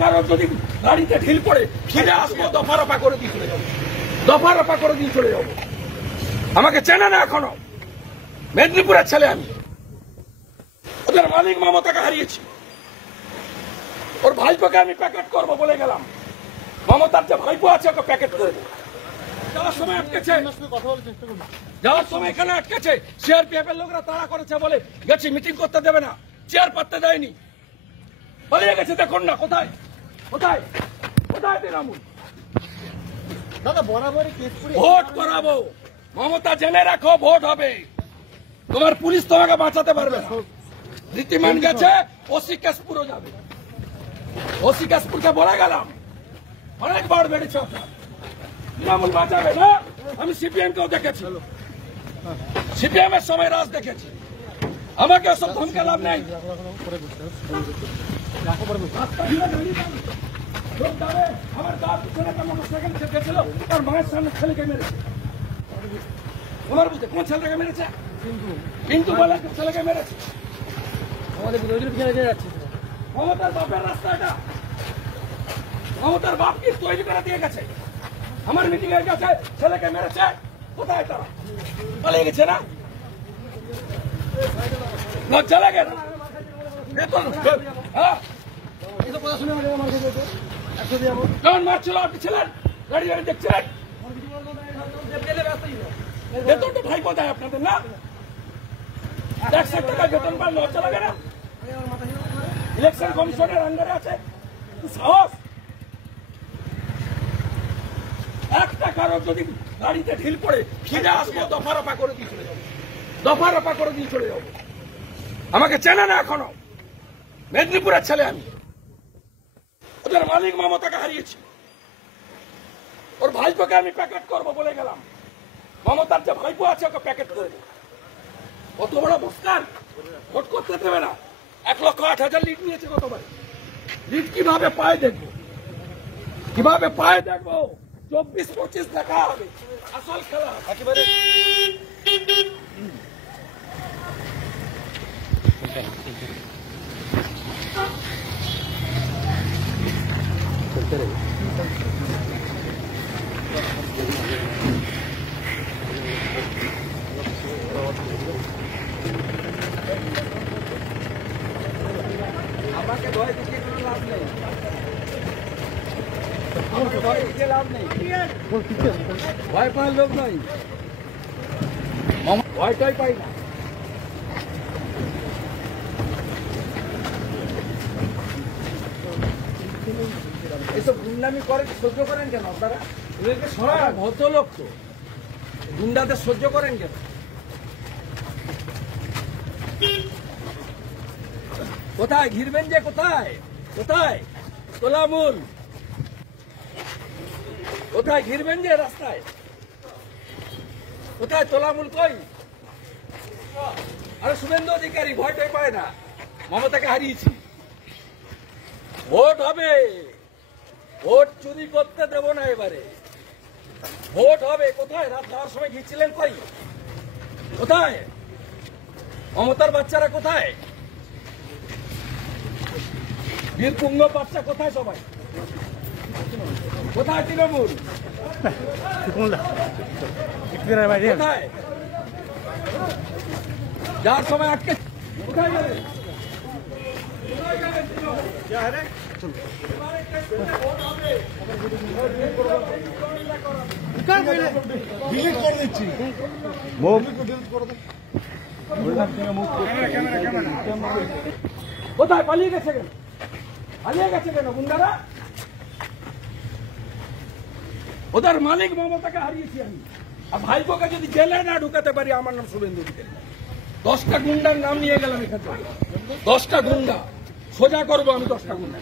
কারোর যদি গাড়িতে ঢিল পড়ে ফিরে আসবো, দফা রফা করে দিয়ে চলে যাবো, দফা রফা করে দিয়ে চলে যাবো। আমাকে চেনে না এখনো, মেদিনীপুরের ছেলে আমি। ওদের মালিক মমতাকে হারিয়েছি, ওর ভাইপোকে আমি প্যাকেট করবো বলে গেলাম। মমতার যে ভাইপো আছে ওকে প্যাকেট করে দেবো। যাওয়ার সময় আটকেছে, যাওয়ার সময় এখানে আটকেছে, সিআরপিএফ এর লোকরা তাড়া করেছে বলে গেছি, মিটিং করতে দেবে না, চেয়ার পাততে দেয়নি, পালিয়ে গেছে। দেখুন না কোথায় কোথায় কোথায় তৃণমূল। দাদা বরাবরই কেস করে ভোট করাবো, মমতা জেনে রাখো, ভোট হবে। তোমার পুলিশ তোমাকে বাঁচাতে পারবে না। রীতিমান গেছে, ওসি কাশপুরও যাবে। ওসি কাশপুরকে বলে গেলাম, অনেকবার বেড়েছে আপনার, তৃণমূল বাঁচাবে না। আমি সিপিএম কেও দেখেছি, সিপিএম এর সময় রাজ দেখেছি। আমাকে ওসব ধমকে লাভ নেই। আমার তার পিছনে একটা মোটরসাইকেল গেছিল, তার মায়ের সামনে ছেলেকে মেরেছে। তোমার বুঝতে কোন ছেলেকে মেরেছে? কিন্তু বলে ছেলেকে মেরেছে। আমাদের বিরোধীর পিছনে যাচ্ছে। মমতার বাপের রাস্তা এটা, মমতার বাপ কি তৈরি করে দিয়ে গেছে। আমার মিটিং এর কাছে ছেলেকে মেরেছে, কোথায় তারা? পালিয়ে গেছে না? লজ্জা লাগে না? হ্যাঁ, কেমন মারছিল? আপনি ছিলেন, গাড়ি গাড়ি দেখছিলেন। বেতন তো ভাই কোথায় আপনাদের? না 100 টাকা বেতন পান, লজ্জা লাগে না? ইলেকশন কমিশনের আন্ডারে আছে সাহস। একটা কারোর যদি গাড়িতে ঢিল পড়ে ফিরে আসবো, দফা রফা করে দিয়ে চলে যাবো, দফা রফা করে দিয়ে চলে যাবো। আমাকে চেনে না এখনো, মেদিনীপুরের ছেলে আমি। ওদের মালিক মমতাকে হারিয়েছি, ওর ভাইপোকে আমি প্যাকেট করবো বলে গেলাম। মমতার যে ভাইপো আছে ওকে প্যাকেট করে দেবো। কত বড় মুস্কান, ভোট করতে দেবে না। 1,08,000 লিড নিয়েছে গতবার। লিড কিভাবে পায় দেখবো, কিভাবে পায় দেখবো। 24-25 দেখা হবে, আসল খেলা একেবারে। আমাকে ভয় দেখিয়ে কোনো লাভ নেই, আমাকে ভয় দেখিয়ে লাভ নেই। ভয় পাওয়ার লোক নয়, ভয়টাই পাই না। এসব গুন্ডামি করে সহ্য করেন কেন আপনারা? এদেরকে সরান, ভদ্রলোক তো, গুন্ডাদের সহ্য করেন কেন? কোথায় ঘিরবেন যে? কোথায় কোথায় তোলামূল? কোথায় ঘিরবেন যে রাস্তায়? কোথায় তোলামূল? কই? আরে শুভেন্দু অধিকারী ভয়টাই পায় না, মমতাকে হারিয়েছি। ভোট হবে, ভোট চুরি করতে দেব না এবারে। ভোট হবে। কোথায় রাত যাওয়ার সময় ঘিরছিলেন? কই? কোথায় মমতার বাচ্চারা? কোথায় বীরপুঙ্গ বাচ্চা? কোথায় সবাই? কোথায় তৃণমূল? কোথায়? যার সময় আটকে কোথায় গেলে? ডিলিট করে দিচ্ছি। কোথায় পালিয়ে গেছে কেন? পালিয়ে গেছে কেন গুন্ডারা? ওদের মালিক মমতাকে হারিয়েছি আমি। আর ভাইপোকে যদি জেলে না ঢুকাতে পারি, আমার নাম শুভেন্দু অধিকারী। 10টা গুন্ডার নাম নিয়ে গেলাম এখান থেকে, 10টা গুন্ডা সোজা করবো আমি। 10টা গুন্ডা